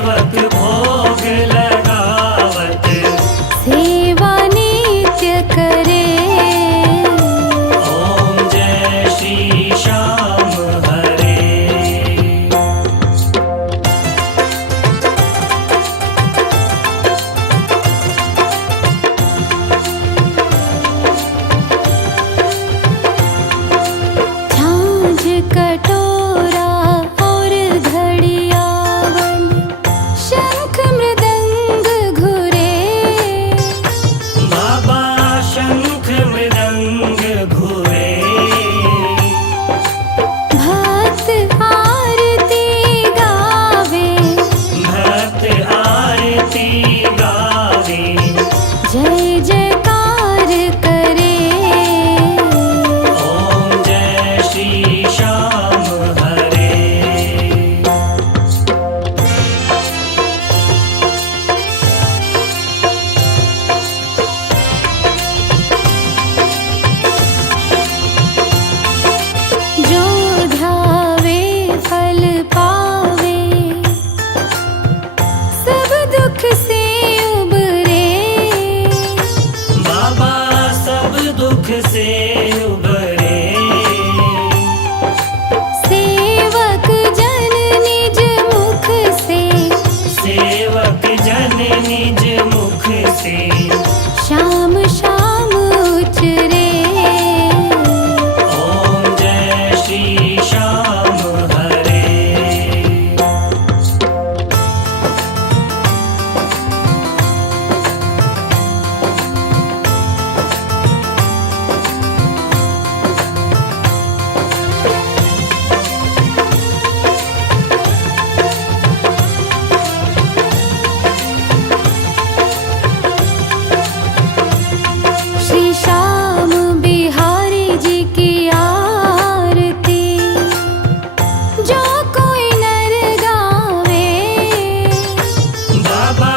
सेवक भोग लगावत, सेवा नित्य करे। ओम जय श्री श्याम हरे। झांझ कटोरा और घड़ियावन, शंख मृदंग घुरे। बाबा शंख मृदंग घुरे, भक्त आरती गावे, भक्त आरती गावे। जय जयकार करे। ओम जय श्री श्याम हरे। जो ध्यावे फल पावे, सब दुख से उबरे। बाबा सब दुख से उबरे, सेवक जन निज मुख से, सेवक जन निज मुख से। श्याम श्याम उचरे। ओम जय श्री श्याम हरे। श्री श्याम बिहारी जी की आरती, जो कोई नर गावे। बाबा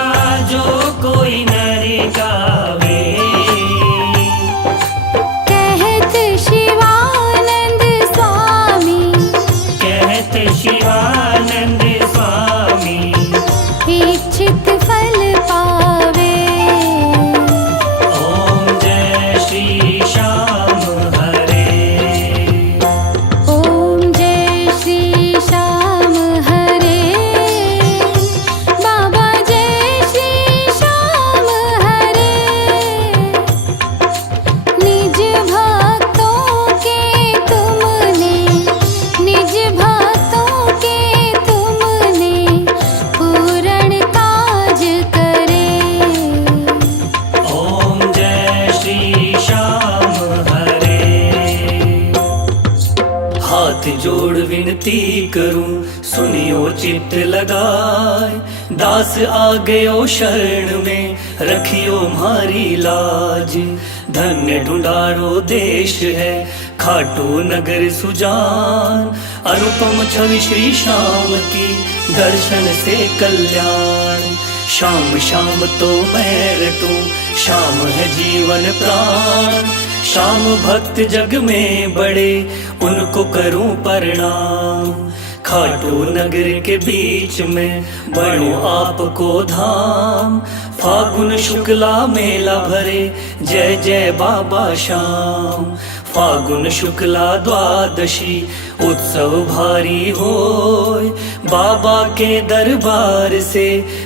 जो कोई नर गावे, कहत शिवानंद स्वामी, कहत शिवानंद स्वामी। इच्छित फल पावे। ओम जय श्री श्याम हरे। ओम जय श्री श्याम हरे। बाबा जय श्री श्याम हरे। निज भक्तों के तुमने, निज भक्तों के तुमने पूर्ण काज करे। ओम जय श्री श्याम हरे। हाथ जोड़ विनती करूं, सुनियो चित्त लगाए। दास आ गयो शरण में, रखियो म्हारी लाज। धन्य ढूंढारो देश है, खाटू नगर सुजान। अनुपम छवि श्री श्याम की, दर्शन से कल्याण। श्याम श्याम तो मैं रटूं, श्याम है जीवन प्राण। श्याम भक्त जग में बड़े, उनको करूं प्रणाम। खाटू नगर के बीच में, बनो आपको धाम। फागुन शुक्ला मेला भरे, जय जय बाबा श्याम। फागुन शुक्ला द्वादशी, उत्सव भारी होय। बाबा के दरबार से,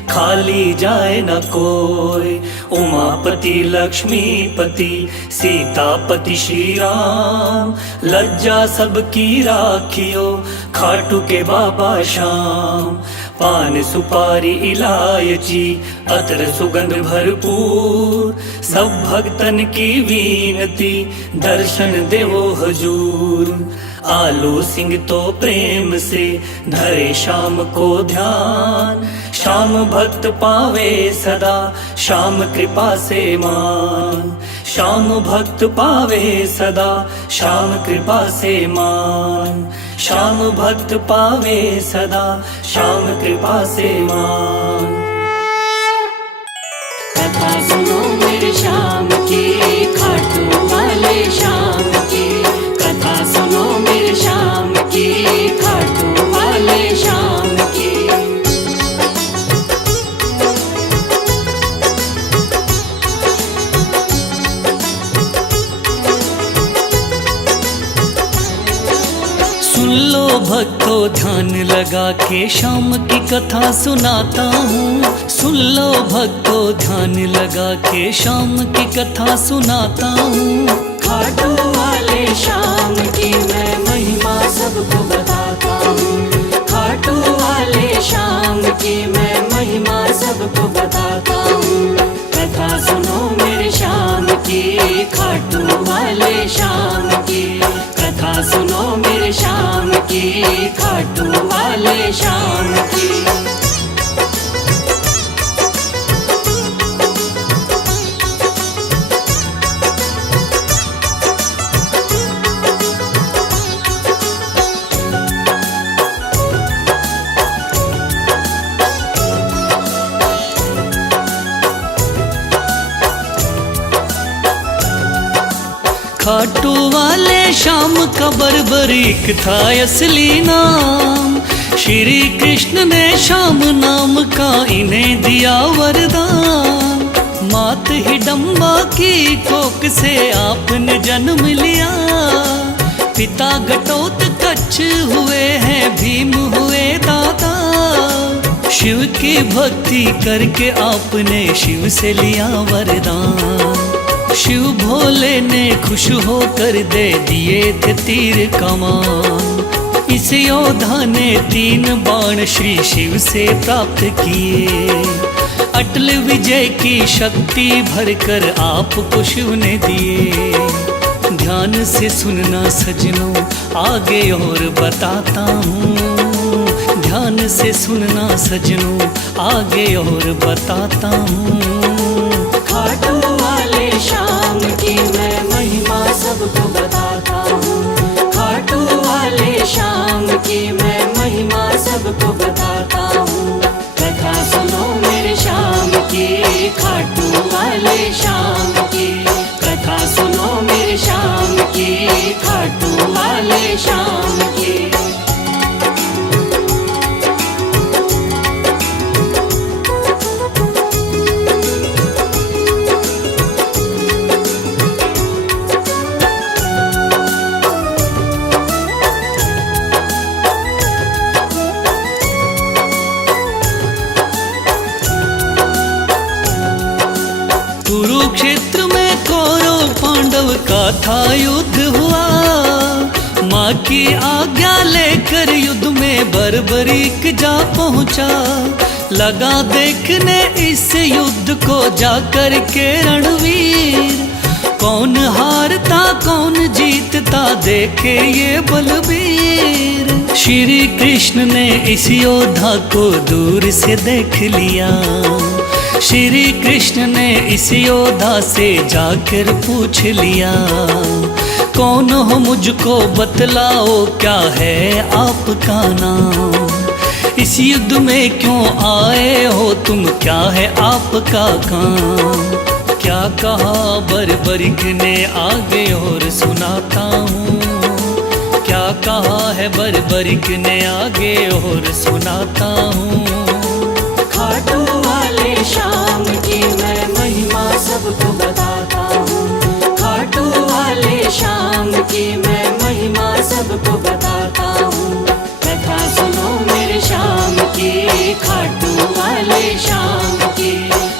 खाली जाए न कोई। उमापति लक्ष्मीपति, सीतापति श्री राम। लज्जा सबकी राखियो, खाटू के बाबा श्याम। पान सुपारी इलायची, अतर सुगंध भरपूर। सब भक्तन की विनती, दर्शन देवो हजूर। आलू सिंह तो प्रेम से, धरे श्याम को ध्यान। श्याम भक्त पावे सदा, श्याम कृपा से मान। श्याम भक्त पावे सदा, श्याम कृपा से मान। श्याम भक्त पावे सदा, श्याम कृपा से मान। कथा सुनो मेरे श्याम की, खाटू वाले श्याम की। कथा सुनो मेरे श्याम की, खाटू वाले श्याम की। भक्तों ध्यान लगा के शाम की कथा सुनाता हूँ। सुन लो भक्तों ध्यान लगा के शाम की कथा सुनाता हूँ। खाटू वाले शाम की मैं महिमा सबको बताता हूँ। खाटू वाले शाम की मैं महिमा सबको बताता हूँ। कथा सुनो मेरे शाम की, खाटू वाले शाम की। कथा सुनो मेरे शाम की, खाटू वाले शाम की। खाटू वाले शाम का बर्बरीक था असली नाम। श्री कृष्ण ने शाम नाम का इन्हें दिया वरदान। मात हिडम्बा की कोख से आपने जन्म लिया। पिता घटोत्कच हुए हैं भीम हुए दादा। शिव की भक्ति करके आपने शिव से लिया वरदान। शिव भोले ने खुश होकर दे दिए थे तीर कमान। इस योद्धा ने 3 बाण श्री शिव से प्राप्त किए। अटल विजय की शक्ति भरकर आपको शिव ने दिए। ध्यान से सुनना सजनों आगे और बताता हूँ। ध्यान से सुनना सजनों आगे और बताता हूँ। खाटू वाले शाम की मैं महिमा सबको बताता हूँ। खाटू वाले शाम की मैं महिमा सबको बताता हूँ। कथा सुनो मेरे शाम की, खाटू वाले शाम की। कथा सुनो मेरे शाम की, खाटू वाले शाम की। कुरुक्षेत्र में कौरव पांडव का था युद्ध हुआ। माँ की आज्ञा लेकर युद्ध में बर्बरीक जा पहुँचा। लगा देखने इस युद्ध को जाकर के रणवीर। कौन हारता कौन जीतता देखे ये बलबीर। श्री कृष्ण ने इस योद्धा को दूर से देख लिया। श्री कृष्ण ने इस योद्धा से जाकर पूछ लिया। कौन हो मुझको बतलाओ क्या है आपका नाम। इस युद्ध में क्यों आए हो तुम, क्या है आपका काम। क्या कहा बर्बरीक ने आगे और सुनाता हूँ। क्या कहा है बर्बरीक ने आगे और सुनाता हूँ। खाटू वाले शाम की मैं महिमा सबको बताता हूँ। खाटू वाले शाम की मैं महिमा सबको बताता हूँ। कथा सुनो मेरे शाम की, खाटू वाले शाम की।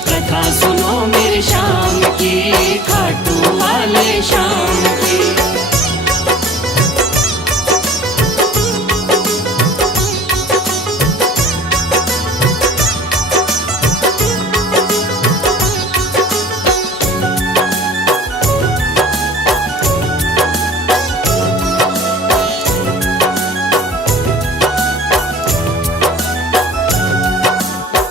कथा सुनो मेरे शाम की, खाटू वाले शाम की।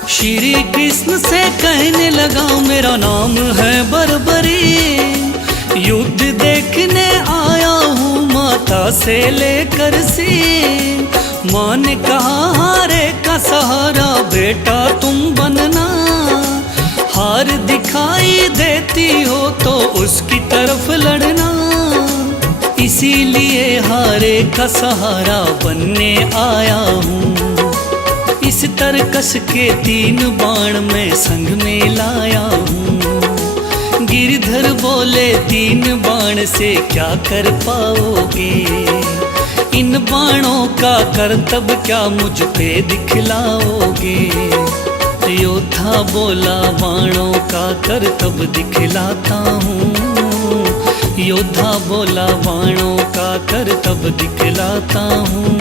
श्री कृष्ण से कहने लगा मेरा नाम है बर्बरी। युद्ध देखने आया हूँ माता से लेकर सी। माँ ने कहा हारे का सहारा बेटा तुम बनना। हार दिखाई देती हो तो उसकी तरफ लड़ना। इसीलिए हारे का सहारा बनने आया हूँ। इस तरकस के 3 बाण में संग में लाया हूँ। गिरधर बोले 3 बाण से क्या कर पाओगे। इन बाणों का करतब क्या मुझ पे दिखलाओगे? योद्धा बोला बाणों का करतब दिखलाता हूँ। योद्धा बोला बाणों का करतब दिखलाता हूँ।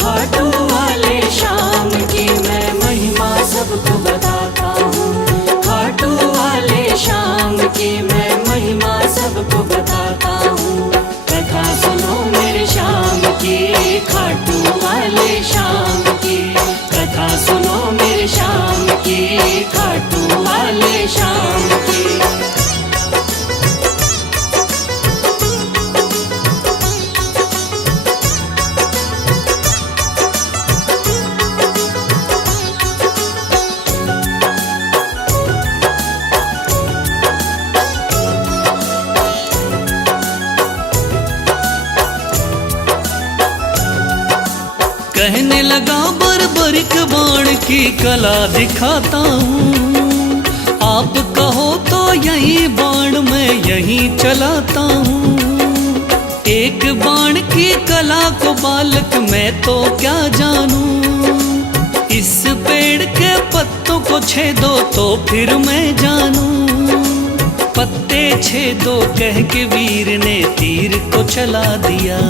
खाटू वाले श्याम की मैं महिमा सबको बताता हूँ। खाटू वाले श्याम की मैं महिमा सबको बताता हूँ। कथा सुनो मेरे श्याम की, खाटू वाले श्याम की। कथा सुनो मेरे श्याम की, खाटू वाले श्याम की। कहने लगा बर्बरिक बाण की कला दिखाता हूँ। आप कहो तो यही बाण मैं यहीं चलाता हूँ। एक बाण की कला को बालक मैं तो क्या जानूं। इस पेड़ के पत्तों को छेदो तो फिर मैं जानूं। पत्ते छेदो कह के वीर ने तीर को चला दिया।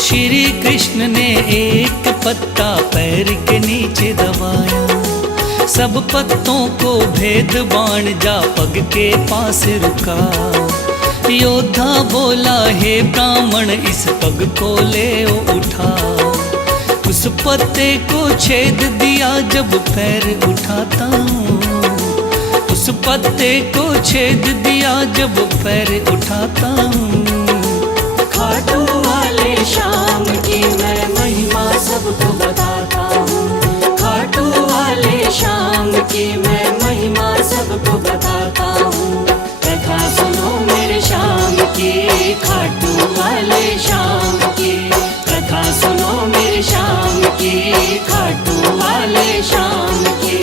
श्री कृष्ण ने एक पत्ता पैर के नीचे दबाया। सब पत्तों को भेद बाण जा पग के पास रुका। योद्धा बोला हे ब्राह्मण इस पग को ले उठा। उस पत्ते को छेद दिया जब पैर उठाता हूँ। उस पत्ते को छेद दिया जब पैर उठाता हूँ। खाटू वाले श्याम की मैं महिमा सबको बताता हूँ। खाटू वाले श्याम की मैं महिमा सबको बताता हूँ। कथा सुनो मेरे श्याम की, खाटू वाले श्याम की। कथा सुनो मेरे श्याम की, खाटू वाले श्याम की।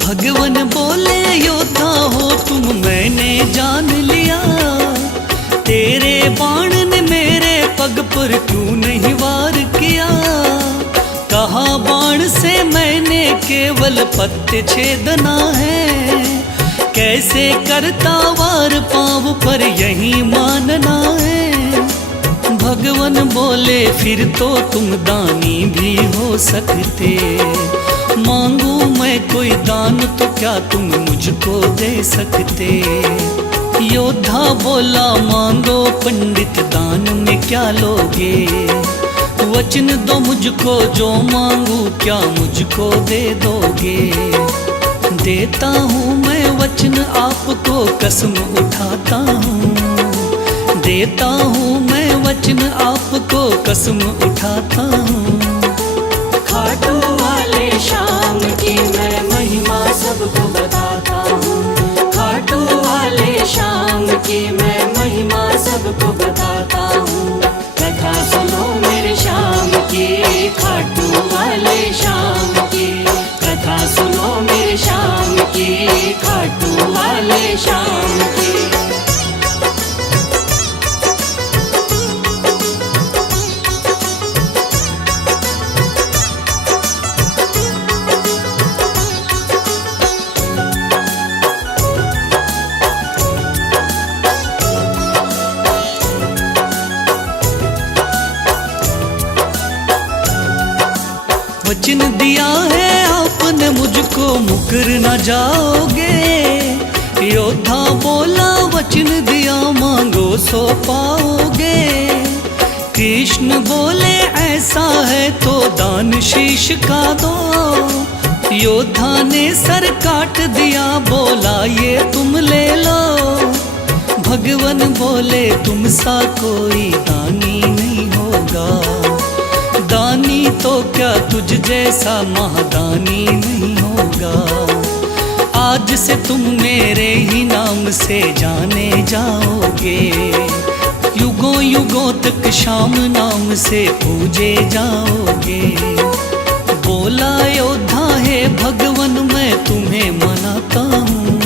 भगवान बोले योद्धा हो तुम मैंने जान लिया। तेरे बाण ने मेरे पग पर क्यों नहीं वार किया। कहा बाण से मैंने केवल पत्ते छेदना है। कैसे करता वार पाँव पर यही मानना है। भगवान बोले फिर तो तुम दानी भी हो सकते। मांगू मैं कोई दान तो क्या तुम मुझको दे सकते। योद्धा बोला मांगो पंडित दान में क्या लोगे। वचन दो मुझको जो मांगू क्या मुझको दे दोगे। देता हूँ मैं वचन आपको कसम उठाता हूँ। देता हूँ मैं वचन आपको कसम उठाता हूँ। खाटू वाले श्याम की मैं महिमा सबको बताता हूँ। खाटू वाले श्याम की मैं महिमा सबको बताता हूँ। कथा सुनो मेरे श्याम की, खाटू वाले श्याम की। कथा सुनो मेरे श्याम की, खाटू वाले श्याम की। वचन दिया है आपने मुझको मुकर न जाओगे। योद्धा बोला वचन दिया मांगो सो पाओगे। कृष्ण बोले ऐसा है तो दान शीश का दो। योद्धा ने सर काट दिया बोला ये तुम ले लो। भगवान बोले तुम सा कोई दानी नहीं होगा। दानी तो क्या तुझ जैसा महादानी नहीं होगा। आज से तुम मेरे ही नाम से जाने जाओगे, युगों युगों तक श्याम नाम से पूजे जाओगे। बोला योद्धा है भगवन मैं तुम्हें मनाता हूँ,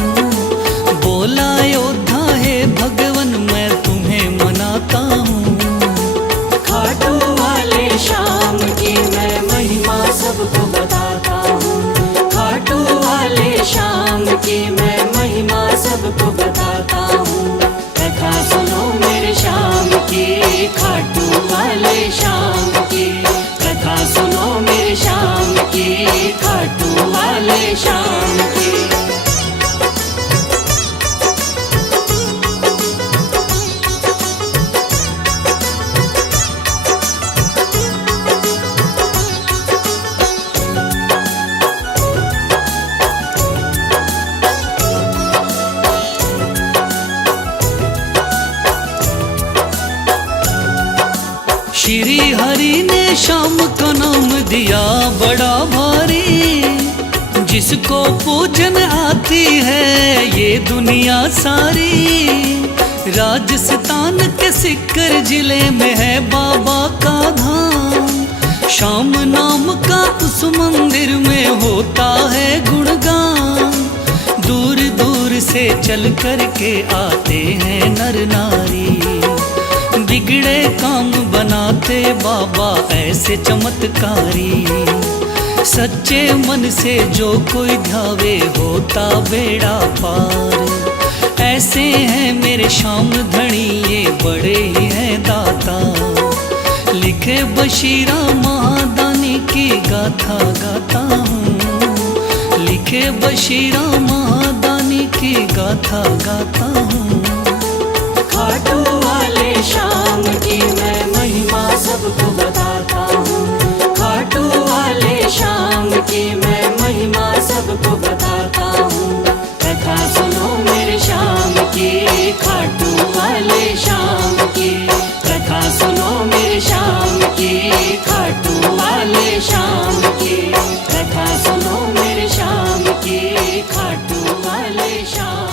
बोला योद्धा है भगवन मैं तुम्हें मनाता हूँ। खाटू वाले श्याम की मैं महिमा सबको बताता हूँ, खाटू वाले श्याम की मैं महिमा सबको बताता हूँ। कथा सुनो मेरे श्याम की, खाटू वाले श्याम की, कथा सुनो मेरे श्याम की, खाटू वाले श्याम की। श्री हरि ने श्याम का नाम दिया बड़ा भारी, जिसको पूजन आती है ये दुनिया सारी। राजस्थान के सिक्कर जिले में है बाबा का धाम, श्याम नाम का उस मंदिर में होता है गुणगान। दूर दूर से चल कर के आते हैं नर नारी, बिगड़े काम बनाते बाबा ऐसे चमत्कारी। सच्चे मन से जो कोई ध्यावे होता बेड़ा पार। ऐसे हैं मेरे श्याम धनी ये बड़े ही हैं दाता, लिखे बशीरा महादानी की गाथा गाता हूँ, लिखे बशीरा महादानी की गाथा गाता हूँ। खाटू वाले श्याम की मैं महिमा सबको बताता हूँ, खाटू वाले श्याम की मैं महिमा सबको बताता हूँ। कथा सुनो मेरे श्याम की, खाटू वाले श्याम की, कथा सुनो मेरे श्याम की, खाटू वाले श्याम की, कथा सुनो मेरे श्याम की, खाटू वाले श्याम।